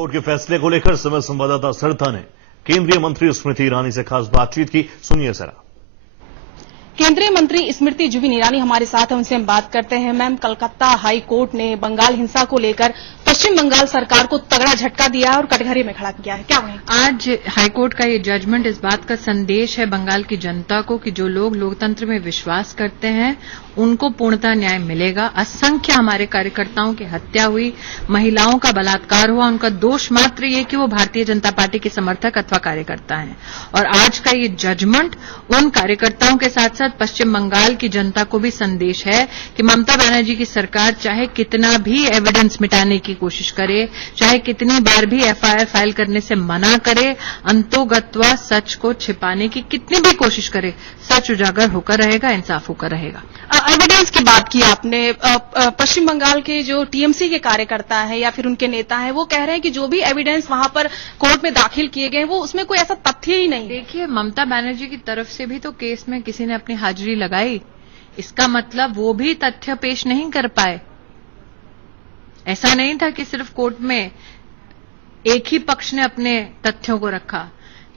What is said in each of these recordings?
Court के फैसले को लेकर समय संवाददाता सरिता ने केंद्रीय मंत्री स्मृति ईरानी से खास बातचीत की। सुनिए जरा। केंद्रीय मंत्री स्मृति जुबिन ईरानी हमारे साथ हैं, उनसे हम बात करते हैं। मैम, कलकत्ता हाई कोर्ट ने बंगाल हिंसा को लेकर पश्चिम बंगाल सरकार को तगड़ा झटका दिया और कटघरे में खड़ा किया है, क्या वही? आज हाईकोर्ट का ये जजमेंट इस बात का संदेश है बंगाल की जनता को कि जो लोग लोकतंत्र में विश्वास करते हैं उनको पूर्णतः न्याय मिलेगा। असंख्य हमारे कार्यकर्ताओं की हत्या हुई, महिलाओं का बलात्कार हुआ, उनका दोष मात्र ये कि वो भारतीय जनता पार्टी के समर्थक अथवा कार्यकर्ता हैं। और आज का ये जजमेंट उन कार्यकर्ताओं के साथ साथ पश्चिम बंगाल की जनता को भी संदेश है कि ममता बनर्जी की सरकार चाहे कितना भी एविडेंस मिटाने की कोशिश करे, चाहे कितनी बार भी एफआईआर फाइल करने से मना करे, अंतोगत्वा सच को छिपाने की कितनी भी कोशिश करे, सच उजागर होकर रहेगा, इंसाफ होकर रहेगा। एविडेंस की बात की आपने। पश्चिम बंगाल के जो टीएमसी के कार्यकर्ता है या फिर उनके नेता है, वो कह रहे हैं कि जो भी एविडेंस वहां पर कोर्ट में दाखिल किए गए वो उसमें कोई ऐसा तथ्य ही नहीं। देखिए, ममता बनर्जी की तरफ से भी तो केस में किसी ने अपनी हाजिरी लगाई, इसका मतलब वो भी तथ्य पेश नहीं कर पाए। ऐसा नहीं था कि सिर्फ कोर्ट में एक ही पक्ष ने अपने तथ्यों को रखा।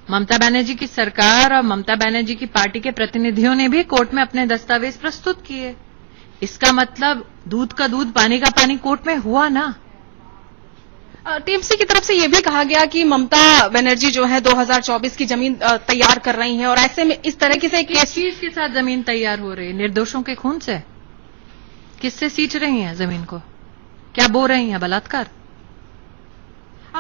ममता बनर्जी की सरकार और ममता बनर्जी की पार्टी के प्रतिनिधियों ने भी कोर्ट में अपने दस्तावेज प्रस्तुत किए। इसका मतलब दूध का दूध पानी का पानी कोर्ट में हुआ ना। टीएमसी की तरफ से यह भी कहा गया कि ममता बनर्जी जो है 2024 की जमीन तैयार कर रही हैं और ऐसे में इस तरह से किस चीज के साथ जमीन तैयार हो रही है? निर्दोषों के खून से? किससे सींच रही हैं जमीन को? क्या बो रही हैं? बलात्कार?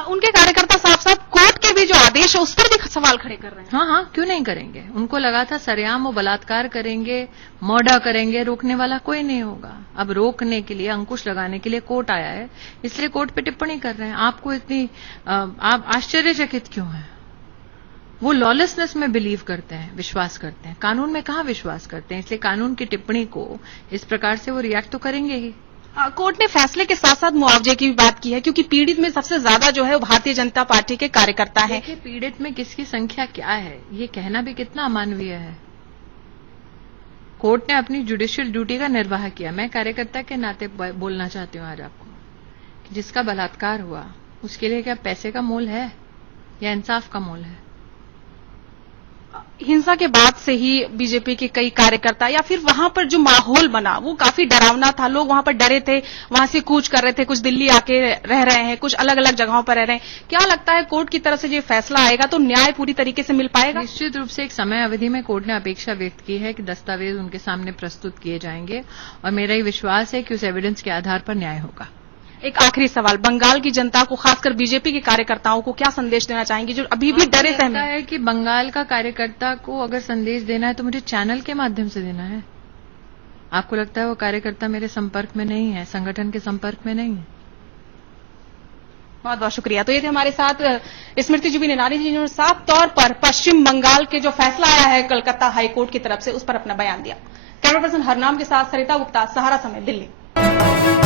उनके कार्यकर्ता साफ साफ कोर्ट के भी जो आदेश है उस पर भी सवाल खड़े कर रहे हैं। हाँ, क्यों नहीं करेंगे? उनको लगा था सरेआम वो बलात्कार करेंगे, मर्डर करेंगे, रोकने वाला कोई नहीं होगा। अब रोकने के लिए, अंकुश लगाने के लिए कोर्ट आया है, इसलिए कोर्ट पे टिप्पणी कर रहे हैं। आपको इतनी आप आश्चर्यचकित क्यों हैं? वो लॉलेसनेस में बिलीव करते हैं, विश्वास करते हैं, कानून में कहां विश्वास करते हैं। इसलिए कानून की टिप्पणी को इस प्रकार से वो रिएक्ट तो करेंगे ही। कोर्ट ने फैसले के साथ साथ मुआवजे की भी बात की है, क्योंकि पीड़ित में सबसे ज्यादा जो है वो भारतीय जनता पार्टी के कार्यकर्ता हैं। देखिए, पीड़ित में किसकी संख्या क्या है ये कहना भी कितना अमानवीय है। कोर्ट ने अपनी जुडिशियल ड्यूटी का निर्वाह किया। मैं कार्यकर्ता के नाते बोलना चाहती हूँ आज आपको कि जिसका बलात्कार हुआ उसके लिए क्या पैसे का मोल है या इंसाफ का मोल है? हिंसा के बाद से ही बीजेपी के कई कार्यकर्ता या फिर वहां पर जो माहौल बना वो काफी डरावना था। लोग वहां पर डरे थे, वहां से कूच कर रहे थे, कुछ दिल्ली आके रह रहे हैं, कुछ अलग अलग जगहों पर रह रहे हैं। क्या लगता है कोर्ट की तरफ से जो फैसला आएगा तो न्याय पूरी तरीके से मिल पाएगा? निश्चित रूप से एक समय अवधि में कोर्ट ने अपेक्षा व्यक्त की है कि दस्तावेज उनके सामने प्रस्तुत किए जाएंगे और मेरा ये विश्वास है कि उस एविडेंस के आधार पर न्याय होगा। एक आखिरी सवाल, बंगाल की जनता को, खासकर बीजेपी के कार्यकर्ताओं को क्या संदेश देना चाहेंगे जो अभी भी डरे सहमे है कि बंगाल का कार्यकर्ता को अगर संदेश देना है तो मुझे चैनल के माध्यम से देना है? आपको लगता है वो कार्यकर्ता मेरे संपर्क में नहीं है, संगठन के संपर्क में नहीं है? बहुत बहुत शुक्रिया। तो ये थे हमारे साथ स्मृति जुबिन ईरानी जी, जिन्होंने साफ तौर पर पश्चिम बंगाल के जो फैसला आया है कलकत्ता हाईकोर्ट की तरफ से उस पर अपना बयान दिया। कैमरा पर्सन हरनाम के साथ सरिता गुप्ता, सहारा समय, दिल्ली।